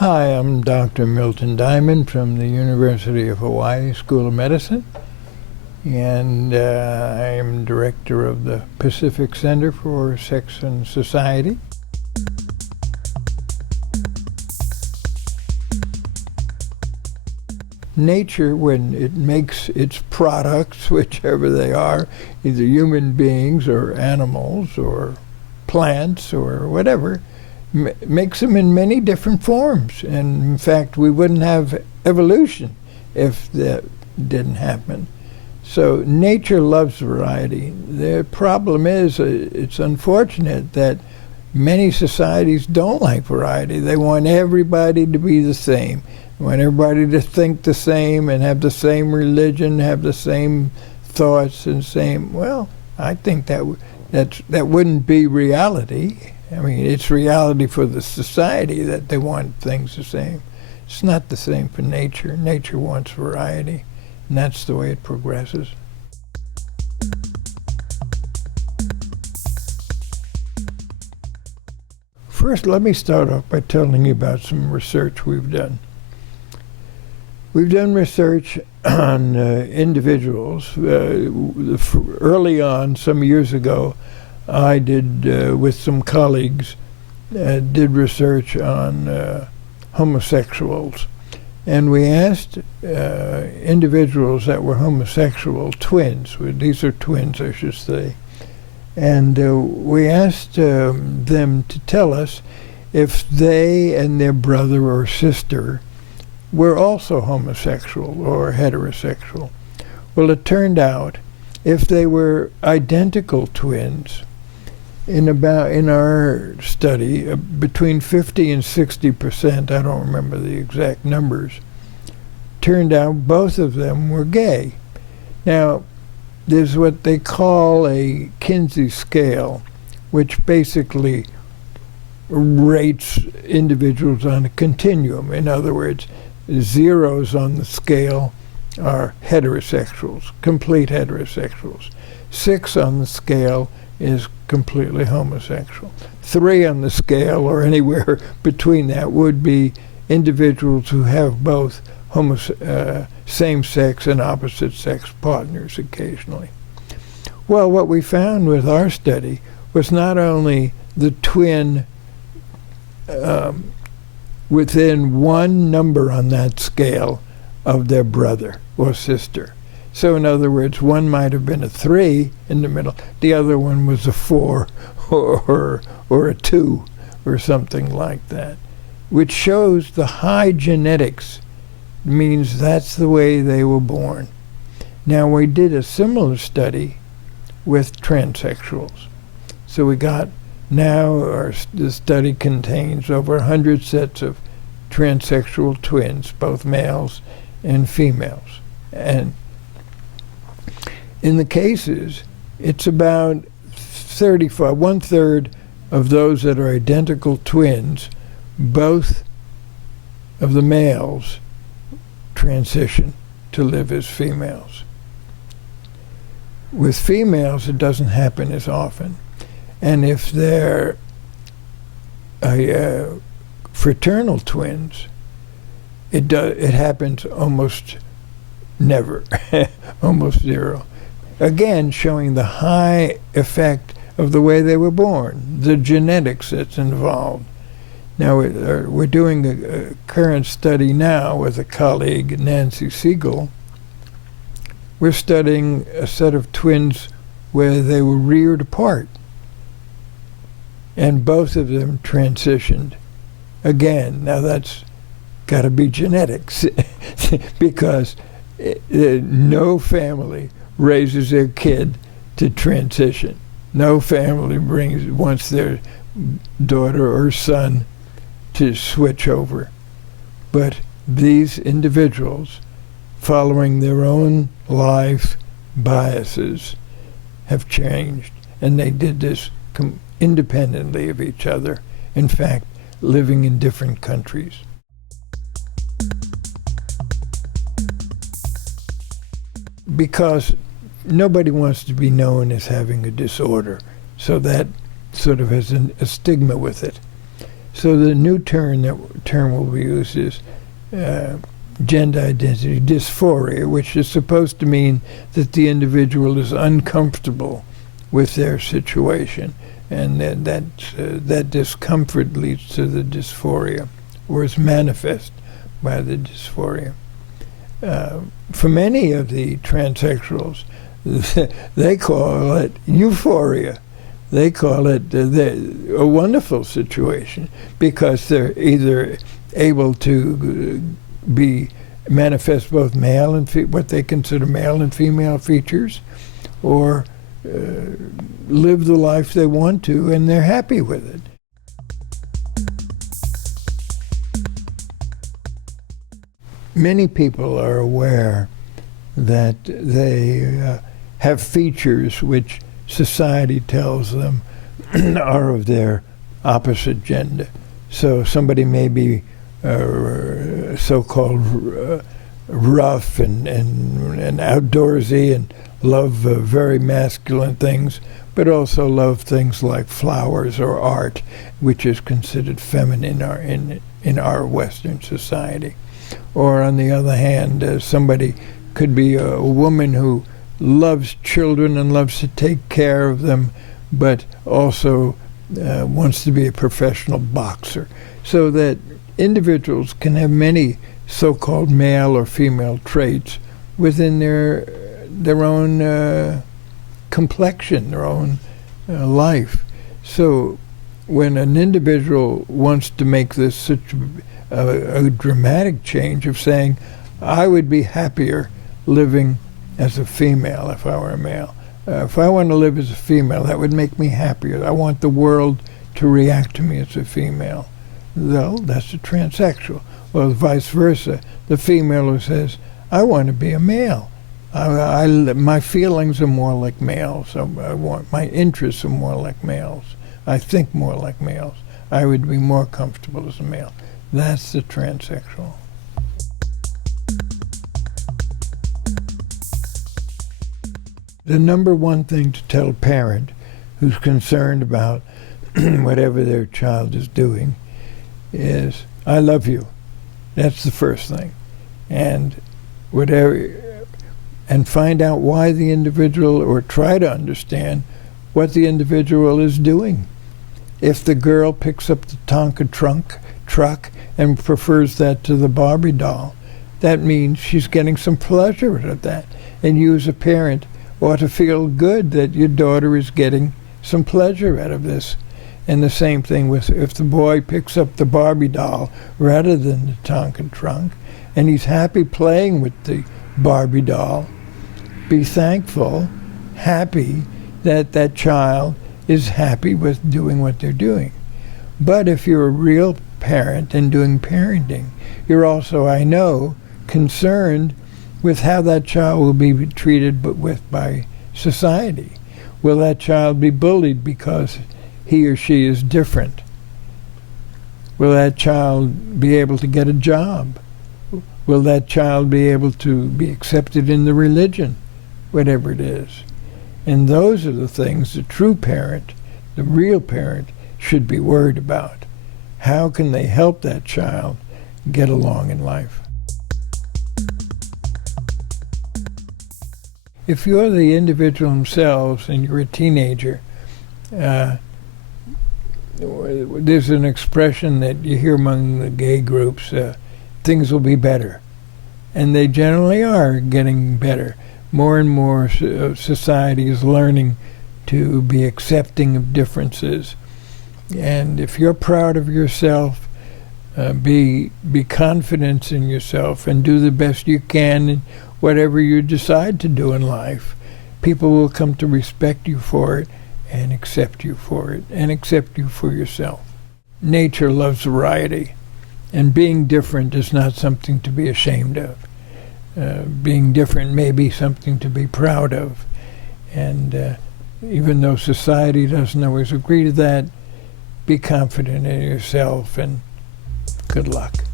Hi, I'm Dr. Milton Diamond from the University of Hawaii School of Medicine, and I am director of the Pacific Center for Sex and Society. Nature, when it makes its products, whichever they are, either human beings or animals or plants or whatever, makes them in many different forms. And in fact, we wouldn't have evolution if that didn't happen. So nature loves variety. The problem is, it's unfortunate that many societies don't like variety. They want everybody to be the same. They want everybody to think the same and have the same religion, have the same thoughts and same, well, I think that wouldn't be reality. I mean, it's reality for the society that they want things the same. It's not the same for nature. Nature wants variety, and that's the way it progresses. First, let me start off by telling you about some research we've done. We've done research on individuals. Early on, some years ago, I did, with some colleagues, did research on homosexuals. And we asked individuals that were homosexual, twins, these are twins, I should say, and we asked them to tell us if they and their brother or sister were also homosexual or heterosexual. Well, it turned out if they were identical twins, in our study, between 50 and 60%, I don't remember the exact numbers, turned out both of them were gay. Now, there's what they call a Kinsey scale, which basically rates individuals on a continuum. In other words, zeros on the scale are heterosexuals, complete heterosexuals. 6 on the scale is completely homosexual. 3 on the scale, or anywhere between that, would be individuals who have both same-sex and opposite-sex partners occasionally. Well, what we found with our study was not only the twin within one number on that scale of their brother or sister. So in other words, one might have been a 3 in the middle, the other one was a 4 or a 2 or something like that, which shows the high genetics, means that's the way they were born. Now, we did a similar study with transsexuals. So we got, now the study contains over 100 sets of transsexual twins, both males and females. And in the cases, it's about 35, 1/3 of those that are identical twins, both of the males transition to live as females. With females, it doesn't happen as often. And if they're fraternal twins, it happens almost never, almost zero. Again, showing the high effect of the way they were born, the genetics that's involved. Now, we're doing a current study now with a colleague, Nancy Siegel. We're studying a set of twins where they were reared apart, and both of them transitioned. Again, now that's got to be genetics, because no family raises their kid to transition. No family wants their daughter or son to switch over. But these individuals, following their own life biases, have changed. And they did this independently of each other. In fact, living in different countries. Because nobody wants to be known as having a disorder, so that sort of has a stigma with it. So the new term will be used is gender identity dysphoria, which is supposed to mean that the individual is uncomfortable with their situation, and that discomfort leads to the dysphoria, or is manifest by the dysphoria. For many of the transsexuals, they call it euphoria. They call it a wonderful situation because they're either able to manifest both male and what they consider male and female features, or live the life they want to, and they're happy with it. Many people are aware that they have features which society tells them are of their opposite gender. So somebody may be so-called rough and outdoorsy and love very masculine things, but also love things like flowers or art, which is considered feminine in our Western society. Or on the other hand, somebody could be a woman who loves children and loves to take care of them, but also wants to be a professional boxer. So that individuals can have many so-called male or female traits within their own complexion, their own life. So when an individual wants to make this such a dramatic change of saying, I would be happier living as a female if I were a male. If I want to live as a female, that would make me happier. I want the world to react to me as a female. Well, that's a transsexual. Well, vice versa. The female who says, I want to be a male. My feelings are more like males. My interests are more like males. I think more like males. I would be more comfortable as a male. That's the transsexual. The number one thing to tell a parent who's concerned about whatever their child is doing is, I love you. That's the first thing. And find out why the individual, or try to understand what the individual is doing. If the girl picks up the Tonka truck and prefers that to the Barbie doll, that means she's getting some pleasure out of that. And you as a parent ought to feel good that your daughter is getting some pleasure out of this. And the same thing with if the boy picks up the Barbie doll rather than the Tonka trunk, and he's happy playing with the Barbie doll, be thankful, happy that that child is happy with doing what they're doing. But if you're a real parent and doing parenting, you're also, I know, concerned with how that child will be treated by society. Will that child be bullied because he or she is different? Will that child be able to get a job? Will that child be able to be accepted in the religion, whatever it is? And those are the things the true parent, the real parent, should be worried about. How can they help that child get along in life? If you're the individual themselves and you're a teenager, there's an expression that you hear among the gay groups, things will be better. And they generally are getting better. More and more society is learning to be accepting of differences. And if you're proud of yourself, be confident in yourself and do the best you can in whatever you decide to do in life. People will come to respect you for it and accept you for it and accept you for yourself. Nature loves variety, and being different is not something to be ashamed of. Being different may be something to be proud of. And even though society doesn't always agree to that, be confident in yourself and good luck.